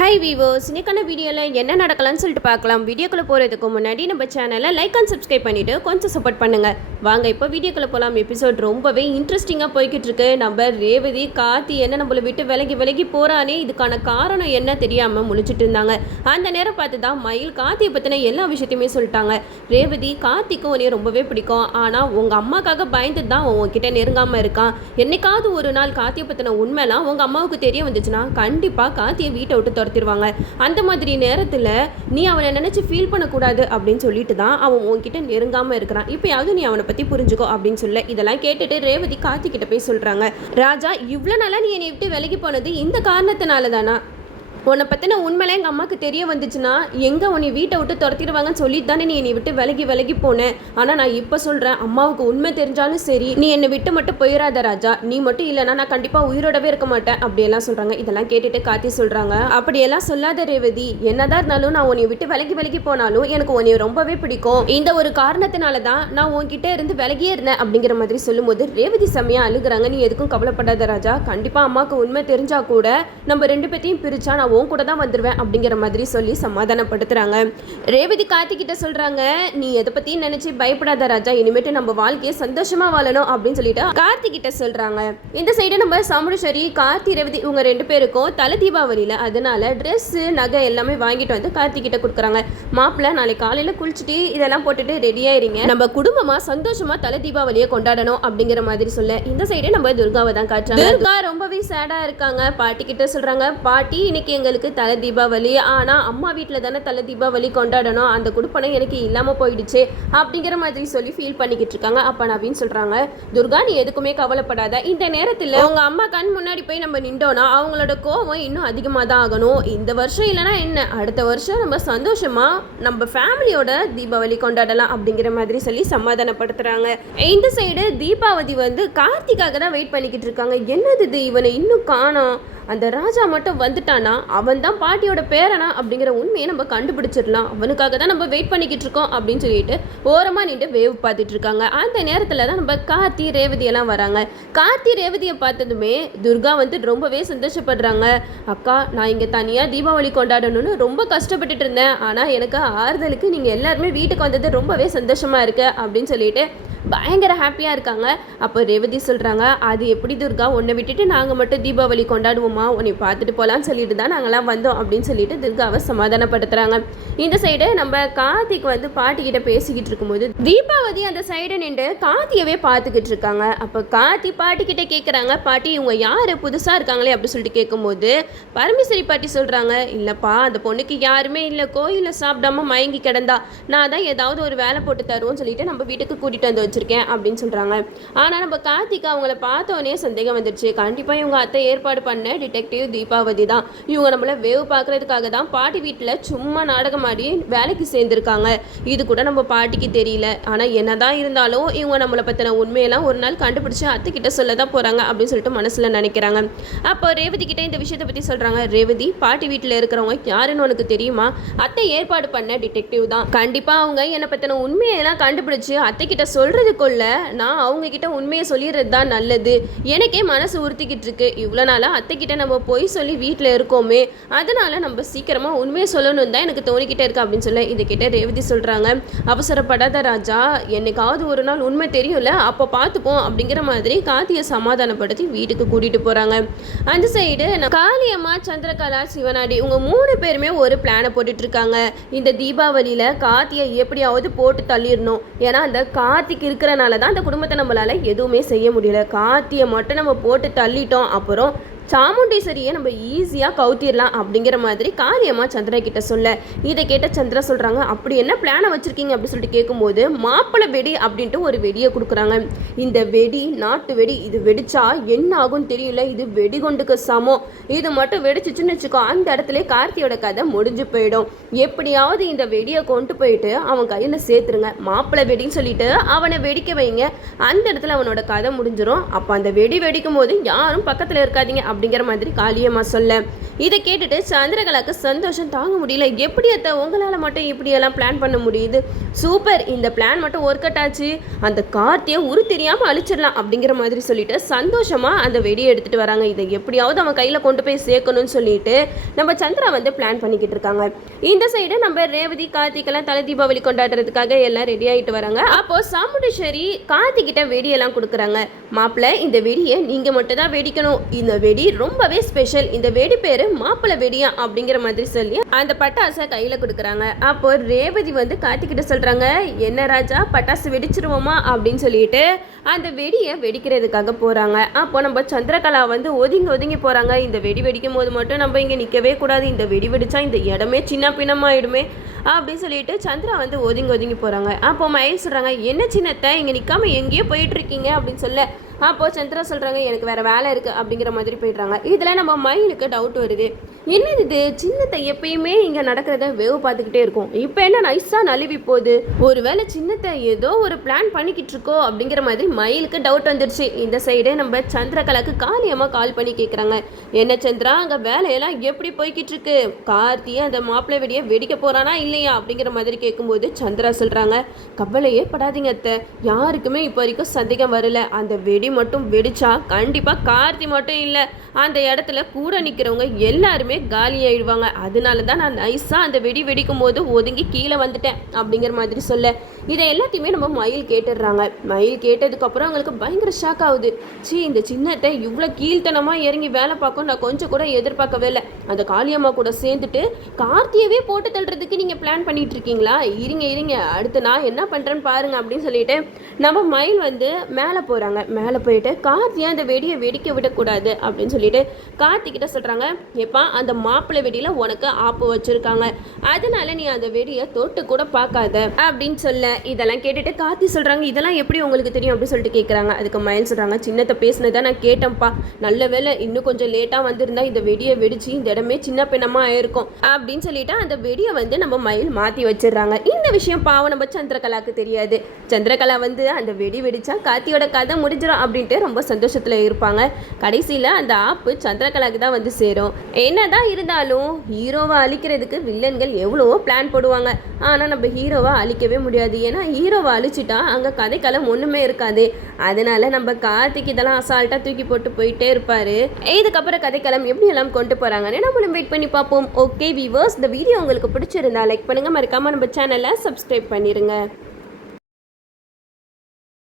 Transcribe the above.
High viewers, இன்னைக்கான வீடியோவில் என்ன நடக்கலாம்னு சொல்லிட்டு பார்க்கலாம். வீடியோக்குள்ளே போகிறதுக்கு முன்னாடி நம்ம சேனலை லைக் அண்ட் சப்ஸ்கிரைப் பண்ணிவிட்டு கொஞ்சம் சப்போர்ட் பண்ணுங்கள். வாங்க இப்போ வீடியோக்குள்ளே போகலாம். எபிசோட் ரொம்பவே இன்ட்ரெஸ்டிங்காக போய்கிட்டு இருக்கு. நம்ம ரேவதி கார்த்தி என்ன நம்மளை விட்டு விலகி போகிறானே, இதுக்கான காரணம் என்ன தெரியாமல் முழிச்சிட்டு இருந்தாங்க. அந்த நேரம் பார்த்து தான் மயில் கார்த்தியை பற்றின எல்லா விஷயத்தையுமே சொல்லிட்டாங்க. ரேவதி, கார்த்திக்கு உன்னைய ரொம்பவே பிடிக்கும், ஆனால் உங்கள் அம்மாக்காக பயந்து தான் உங்ககிட்ட நெருங்காமல் இருக்கான். என்னைக்காவது ஒரு நாள் கார்த்தியை பற்றின உண்மைலாம் உங்கள் அம்மாவுக்கு தெரிய வந்துச்சுன்னா கண்டிப்பாக கார்த்தியை வீட்டை விட்டு துரத்திடுவாங்க. அந்த மாதிரி நேரத்தில் நீ அவனை நினச்சி ஃபீல் பண்ணக்கூடாது அப்படின்னு சொல்லிட்டு தான் அவன் உன்கிட்ட நெருங்காமல் இருக்கிறான். இப்போயாவது நீ அவனை பற்றி புரிஞ்சுக்கோ அப்படின்னு சொல்ல, இதெல்லாம் கேட்டுட்டு ரேவதி கார்த்திகிட்ட போய் சொல்கிறாங்க, ராஜா, இவ்வளோ நாளாக நீ என்னை விட்டு விலகி போனது இந்த காரணத்தினால தானா? உன்னை பற்றின உண்மையில எங்கள் அம்மாவுக்கு தெரிய வந்துச்சுன்னா எங்கே உன்னை வீட்டை விட்டு துரத்திடுவாங்கன்னு சொல்லிட்டு தானே நீ என்னை விட்டு விலகி போனேன். ஆனால் நான் இப்போ சொல்கிறேன், அம்மாவுக்கு உண்மை தெரிஞ்சாலும் சரி, நீ என்னை விட்டு மட்டும் போயிடாத ராஜா. நீ மட்டும் இல்லைனா நான் கண்டிப்பாக உயிரோடவே இருக்க மாட்டேன் அப்படியெல்லாம் சொல்கிறாங்க. இதெல்லாம் கேட்டுட்டு கார்த்தி சொல்கிறாங்க, அப்படியெல்லாம் சொல்லாத ரேவதி, என்னதான் இருந்தாலும் நான் உன்னை விட்டு விலகி போனாலும் எனக்கு உன்னை ரொம்பவே பிடிக்கும். இந்த ஒரு காரணத்தினால தான் நான் உன்கிட்ட இருந்து விலகியே இருந்தேன் அப்படிங்கிற மாதிரி சொல்லும்போது ரேவதி செம்மையாக அழுகுறாங்க. நீ எதுக்கும் கவலைப்படாத ராஜா, கண்டிப்பாக அம்மாவுக்கு உண்மை தெரிஞ்சா கூட நம்ம ரெண்டு பேர்த்தையும் பிரிச்சா நான் உன் கூட தான் வந்துடுவேன் அப்படிங்கிற மாதிரி சொல்லி சமாதானப்படுத்துறாங்க. ரேவதி கார்த்திகிட்ட சொல்றாங்க, நீ எதை பத்தியும் நினைச்சு பயப்படாத ராஜா, இனிமேட்டு நம்ம வாழ்க்கையை சந்தோஷமா வாழணும் அப்படின்னு சொல்லிட்டு கார்த்திகிட்ட சொல்றாங்க. இந்த சைடு நம்ம சாமுண்டீஸ்வரி, கார்த்தி, ரேவதி இவங்க ரெண்டு பேருக்கும் தலை தீபாவளியில அதனால ட்ரெஸ் நகை எல்லாமே வாங்கிட்டு வந்து கார்த்திகிட்ட கொடுக்குறாங்க. மாப்பிள்ள, நாளைக்கு காலையில குளிச்சுட்டு இதெல்லாம் போட்டுட்டு ரெடியா இருங்க, நம்ம குடும்பமா சந்தோஷமா தலை தீபாவளியை கொண்டாடணும் அப்படிங்கிற மாதிரி சொல்ல, இந்த சைடு நம்ம துர்காவை தான் காட்டுறாங்க. துர்கா ரொம்பவே சேடா இருக்காங்க. பாட்டி கிட்ட சொல்றாங்க, பாட்டி, இன்னைக்கு எங்களுக்கு தலை தீபாவளி, ஆனால் அம்மா வீட்டில் தானே தலை தீபாவளி கொண்டாடணும், அந்த குடுப்பனம் எனக்கு இல்லாமல் போயிடுச்சு அப்படிங்கிற மாதிரி சொல்லி ஃபீல் பண்ணிக்கிட்டு இருக்காங்க. அப்போ நவீன் சொல்கிறாங்க, துர்கா, நீ எதுக்குமே கவலைப்படாத, இந்த நேரத்தில் உங்கள் அம்மா கண் முன்னாடி போய் நம்ம நின்றோன்னா அவங்களோட கோவம் இன்னும் அதிகமாக தான் ஆகணும். இந்த வருஷம் இல்லைனா என்ன, அடுத்த வருஷம் நம்ம சந்தோஷமாக நம்ம ஃபேமிலியோட தீபாவளி கொண்டாடலாம் அப்படிங்கிற மாதிரி சொல்லி சமாதானப்படுத்துகிறாங்க. இந்த சைடு தீபாவளி வந்து கார்த்திக்காக தான் வெயிட் பண்ணிக்கிட்டு இருக்காங்க. என்னது இது, இவனை இன்னும் காணோம், அந்த ராஜா மட்டும் வந்துட்டானா அவன் தான் பாட்டியோட பேரனா அப்படிங்கிற உண்மையை நம்ம கண்டுபிடிச்சிடலாம், அவனுக்காக தான் நம்ம வெயிட் பண்ணிக்கிட்டு இருக்கோம் அப்படின்னு சொல்லிட்டு ஓரமாக நின்று வேவ் பார்த்துட்டு இருக்காங்க. அந்த நேரத்தில் தான் நம்ம கார்த்தி, ரேவதி எல்லாம் வராங்க. கார்த்தி ரேவதியை பார்த்ததுமே துர்கா வந்து ரொம்பவே சந்தோஷப்படுறாங்க. அக்கா, நான் இங்கே தனியாக தீபாவளி கொண்டாடணும்னு ரொம்ப கஷ்டப்பட்டுட்டு இருந்தேன், ஆனால் எனக்கு ஆறுதலுக்கு நீங்கள் எல்லாருமே வீட்டுக்கு வந்தது ரொம்பவே சந்தோஷமாக இருக்கு அப்படின்னு சொல்லிட்டு பயங்கர ஹாப்பியாக இருக்காங்க. அப்போ ரேவதி சொல்கிறாங்க, அது எப்படி துர்கா, உன்னை விட்டுட்டு நாங்கள் மட்டும் தீபாவளி கொண்டாடுவோமா, உன்னை பார்த்துட்டு போகலான்னு சொல்லிட்டு தான் நாங்கள்லாம் வந்தோம் அப்படின்னு சொல்லிட்டு துர்காவை சமாதானப்படுத்துகிறாங்க. இந்த சைடு நம்ம கார்த்திக் வந்து பாட்டிக்கிட்ட பேசிக்கிட்டு இருக்கும்போது தீபாவதி அந்த சைடு நின்று கார்த்தியவே பார்த்துக்கிட்டு இருக்காங்க. அப்போ கார்த்தி பாட்டிக்கிட்ட கேட்குறாங்க, பாட்டி, இவங்க யார் புதுசாக இருக்காங்களே அப்படின்னு சொல்லிட்டு கேட்கும்போது பரமேஸ்வரி பாட்டி சொல்கிறாங்க, இல்லைப்பா, அந்த பொண்ணுக்கு யாருமே இல்லை, கோயிலில் சாப்பிடாம மயங்கி கிடந்தா, நான் தான் ஏதாவது ஒரு வேலை போட்டு தருவோம்னு சொல்லிட்டு நம்ம வீட்டுக்கு கூட்டிகிட்டு வந்து வச்சிருக்கேன் அப்படின்னு சொல்றாங்க. ஆனா நம்ம கார்த்திக் அவங்கள பார்த்தோன்னே சந்தேகம் வந்துடுச்சு. கண்டிப்பா இவங்க அத்தை ஏற்பாடு பண்ண டிடெக்டிவ் தீபாவதி தான், இவங்க நம்மள வேவ் பார்க்கறதுக்காக தான் பாட்டி வீட்டில் சும்மா நாடகம் ஆடி வேலைக்கு சேர்ந்துருக்காங்க. இது கூட நம்ம பாட்டிக்கு தெரியல. ஆனா என்னதான் இருந்தாலும் இவங்க நம்மளை பத்தின உண்மையெல்லாம் ஒரு நாள் கண்டுபிடிச்சு அத்தை கிட்ட சொல்லதான் போறாங்க அப்படின்னு சொல்லிட்டு மனசுல நினைக்கிறாங்க. அப்போ ரேவதி கிட்ட இந்த விஷயத்தை பத்தி சொல்றாங்க. ரேவதி, பாட்டி வீட்டில் இருக்கிறவங்க யாருன்னு உனக்கு தெரியுமா? அத்தை ஏற்பாடு பண்ண டிடெக்டிவ் தான். கண்டிப்பா அவங்க என்னை பத்தின உண்மையெல்லாம் கண்டுபிடிச்சு அத்தை கிட்ட சொல்றதுக்குள்ள நான் அவங்க கிட்ட உண்மையை சொல்லிடுறது தான் நல்லது. எனக்கே மனசு உறுத்திக்கிட்டு இருக்கு. இவ்வளோ நாளாக அத்தை கிட்ட நம்ம போய் சொல்லி வீட்டில் இருக்கோமே, அதனால நம்ம சீக்கிரமா உண்மையை சொல்லணும் தான் எனக்கு தோணிக்கிட்டே இருக்கு அப்படின்னு சொல்ல, இதை கிட்ட ரேவதி சொல்றாங்க, அவசரப்படாத ராஜா, என்னைக்காவது ஒரு நாள் உண்மை தெரியும்ல, அப்போ பார்த்துப்போம் அப்படிங்கிற மாதிரி கார்த்தியை சமாதானப்படுத்தி வீட்டுக்கு கூட்டிட்டு போறாங்க. அந்த சைடு காளியம்மா, சந்திரகலா, சிவனாடி இவங்க 3 பேருமே ஒரு பிளானை போட்டுட்டு இருக்காங்க. இந்த தீபாவளியில கார்த்தியை எப்படியாவது போட்டு தள்ளிடணும். ஏன்னா அந்த கார்த்திக் இருக்கிறனால தான் அந்த குடும்பத்தை நம்மளால எதுவுமே செய்ய முடியல. கார்த்தியை மட்டும் நம்ம போட்டு தள்ளிட்டோம், அப்புறம் சாமுண்டீஸ்வரியை நம்ம ஈஸியாக கவுத்திடலாம் அப்படிங்கிற மாதிரி காளியம்மா சந்திரா கிட்ட சொல்ல, இதை கேட்ட சந்திரா சொல்கிறாங்க, அப்படி என்ன பிளானை வச்சுருக்கீங்க அப்படின்னு சொல்லிட்டு கேட்கும்போது மாப்பிள்ளை வெடி அப்படின்ட்டு ஒரு வெடியை கொடுக்குறாங்க. இந்த வெடி நாட்டு வெடி, இது வெடிச்சா என்ன ஆகும் தெரியல, இது வெடிகுண்டுக்கு சமம், இது மட்டும் வெடிச்சிச்சுன்னு வச்சுக்கோ, அந்த இடத்துல கார்த்தியோட கதை முடிஞ்சு போயிடும். எப்படியாவது இந்த வெடியை கொண்டு போயிட்டு அவன் கையில் சேர்த்துருங்க, மாப்பிள்ளை வெடின்னு சொல்லிட்டு அவனை வெடிக்க வைங்க, அந்த இடத்துல அவனோட கதை முடிஞ்சிடும். அப்போ அந்த வெடி வெடிக்கும் போது யாரும் பக்கத்தில் இருக்காதீங்க அப்படிங்கிற மாதிரி காளியம்மா சொல்ல இதை கேட்டுட்டு சந்திரகலாக்கு சந்தோஷம் தாங்க முடியல. எப்படி அத்தை உங்களால் மட்டும் இப்படியெல்லாம் பிளான் பண்ண முடியுது, சூப்பர், இந்த பிளான் மட்டும் ஒர்க் அவுட் ஆச்சு, அந்த கார்த்தியை உரு தெரியாமல் அழிச்சிடலாம் அப்படிங்கிற மாதிரி சொல்லிட்டு சந்தோஷமாக அந்த வெடியை எடுத்துகிட்டு வராங்க. இதை எப்படியாவது அவன் கையில் கொண்டு போய் சேர்க்கணும்னு சொல்லிட்டு நம்ம சந்திரா வந்து பிளான் பண்ணிக்கிட்டு இருக்காங்க. இந்த சைடு நம்ம ரேவதி கார்த்திகெல்லாம் தலை தீபாவளி கொண்டாடுறதுக்காக எல்லாம் ரெடி ஆகிட்டு வராங்க. அப்போது சாமுண்டீஸ்வரி கார்த்திகிட்ட வெடியெல்லாம் கொடுக்குறாங்க. மாப்பிள்ளை, இந்த வெடியை நீங்கள் மட்டும் தான் வெடிக்கணும், இந்த வெடி ரொம்பவே ஸ்பெஷல், இந்த வெடி பேர் மாப்பிள்ளை வெடியா அப்படிங்கிற மாதிரி சொல்லி அந்த பட்டாசை கையில் கொடுக்குறாங்க. அப்போ ரேவதி வந்து கார்த்திகிட்ட சொல்கிறாங்க, என்ன ராஜா பட்டாசு வெடிச்சிருவோமா அப்படின்னு சொல்லிட்டு அந்த வெடியை வெடிக்கிறதுக்காக போகிறாங்க. அப்போ நம்ம சந்திரகலா வந்து ஒதுங்கி போகிறாங்க. இந்த வெடி வெடிக்கும் போது மட்டும் நம்ம இங்கே நிற்கவே கூடாது, இந்த வெடி வெடிச்சா இந்த இடமே சின்ன பின்னமாயிடுமே அப்படின்னு சொல்லிட்டு சந்திரா வந்து ஒதுங்கி போகிறாங்க. அப்போ மயில் சொல்கிறாங்க, என்ன சின்னத்தை இங்கே நிற்காம எங்கேயோ போயிட்டுருக்கீங்க அப்படின்னு சொல்ல அப்போது சந்திரா சொல்கிறாங்க, எனக்கு வேறு வேலை இருக்குது அப்படிங்கிற மாதிரி போயிடுறாங்க. இதில் நம்ம மயிலுக்கு டவுட் வருது, என்னது இது சின்னத்தை எப்பயுமே இங்கே நடக்கிறத வேவு பார்த்துக்கிட்டே இருக்கும், இப்போ என்ன நைஸாக நழுவி போகுது, ஒருவேளை சின்னத்தை ஏதோ ஒரு பிளான் பண்ணிக்கிட்டு இருக்கோ அப்படிங்கிற மாதிரி மயிலுக்கு டவுட் வந்துருச்சு. இந்த சைடே நம்ம சந்திரகலாக்கு காளியம்மா கால் பண்ணி கேட்குறாங்க, என்ன சந்திரா அங்கே வேலையெல்லாம் எப்படி போய்கிட்டு இருக்கு, கார்த்தியை அந்த மாப்பிள்ளை வெடியை வெடிக்க போகிறானா இல்லையா அப்படிங்கிற மாதிரி கேட்கும்போது சந்திரா சொல்கிறாங்க, கவலையே படாதீங்க அத்தை, யாருக்குமே இப்போ வரைக்கும் சந்தேகம் வரல, அந்த வெடி மட்டும் வெடிச்சா கண்டிப்பா கார்த்தி மட்டும் இல்லை, அந்த இடத்துல கூட நிற்கிறவங்க எல்லாருமே காலி ஆயிடுவாங்க, அதனால தான் நான் நைஸாக அந்த வெடி வெடிக்கும் போது ஒதுங்கி கீழே வந்துட்டேன் அப்படிங்கிற மாதிரி சொல்ல இதை எல்லாத்தையுமே நம்ம மயில் கேட்டுடுறாங்க. மயில் கேட்டதுக்கப்புறம் அவங்களுக்கு பயங்கர ஷாக் ஆகுது. இந்த சின்னத்தை இவ்வளோ கீழ்த்தனமாக இறங்கி வேலை பார்க்கும் நான் கொஞ்சம் கூட எதிர்பார்க்கவே இல்லை, அந்த காளியம்மா கூட சேர்ந்துட்டு கார்த்தியவே போட்டு தள்ளுறதுக்கு நீங்கள் பிளான் பண்ணிட்டு இருக்கீங்களா, இருங்க அடுத்து நான் என்ன பண்ணுறேன்னு பாருங்க அப்படின்னு சொல்லிட்டு நம்ம மயில் வந்து மேலே போகிறாங்க. மேலே போயிட்டு கார்த்தியை அந்த வெடியை வெடிக்க விடக்கூடாது அப்படின்னு சொல்லிட்டு கார்த்திகிட்ட சொல்கிறாங்க, எப்பா அந்த மாப்பிள்ளை வெடியில் உனக்கு ஆப்பு வச்சுருக்காங்க, அதனால நீ அந்த வெடியை தொட்டு கூட பார்க்காத அப்படின்னு சொல்ல இதெல்லாம் கேட்டுட்டு கார்த்தி சொல்கிறாங்க, இதெல்லாம் எப்படி உங்களுக்கு தெரியும் அப்படின்னு சொல்லிட்டு கேட்குறாங்க. அதுக்கு மயில் சொல்கிறாங்க, சின்னத்தை பேசினதை நான் கேட்டேன்ப்பா, நல்ல வேலை இன்னும் கொஞ்சம் லேட்டாக வந்திருந்தா இந்த வெடியை வெடிச்சு இந்த இடமே சின்ன பின்னமாக ஆயிருக்கும் அப்படின்னு சொல்லிட்டு அந்த வெடியை வந்து நம்ம மயில் மாற்றி வச்சிடுறாங்க. இந்த விஷயம் பாவம் நம்ம சந்திரகலாக்கு தெரியாது. சந்திரகலா வந்து அந்த வெடி வெடிச்சா கார்த்தியோட கதை முடிஞ்சிடும் அப்படின்ட்டு ரொம்ப சந்தோஷத்தில் இருப்பாங்க. கடைசியில் அந்த ஆப்பு சந்திரகலாக்கு தான் வந்து சேரும். என்னதான் இருந்தாலும் ஹீரோவை அழிக்கிறதுக்கு வில்லன்கள் எவ்வளவோ பிளான் போடுவாங்க, ஆனால் நம்ம ஹீரோவை அழிக்கவே முடியாது, ஏன்னா ஹீரோவை அழிச்சிட்டா அங்கே கதைக்களம் ஒன்றுமே இருக்காது. அதனால நம்ம கார்த்திக் இதெல்லாம் அசால்ட்டாக தூக்கி போட்டு போயிட்டே இருப்பார். இதுக்கப்புறம் கதைக்களம் எப்படியெல்லாம் கொண்டு போகிறாங்கன்னு நம்மளும் வெயிட் பண்ணி பார்ப்போம். ஓகே வீவர்ஸ், இந்த வீடியோ உங்களுக்கு பிடிச்சிருந்தா லைக் பண்ணுங்கள், மறக்காமல் நம்ம சேனலை சப்ஸ்கிரைப் பண்ணிடுங்க.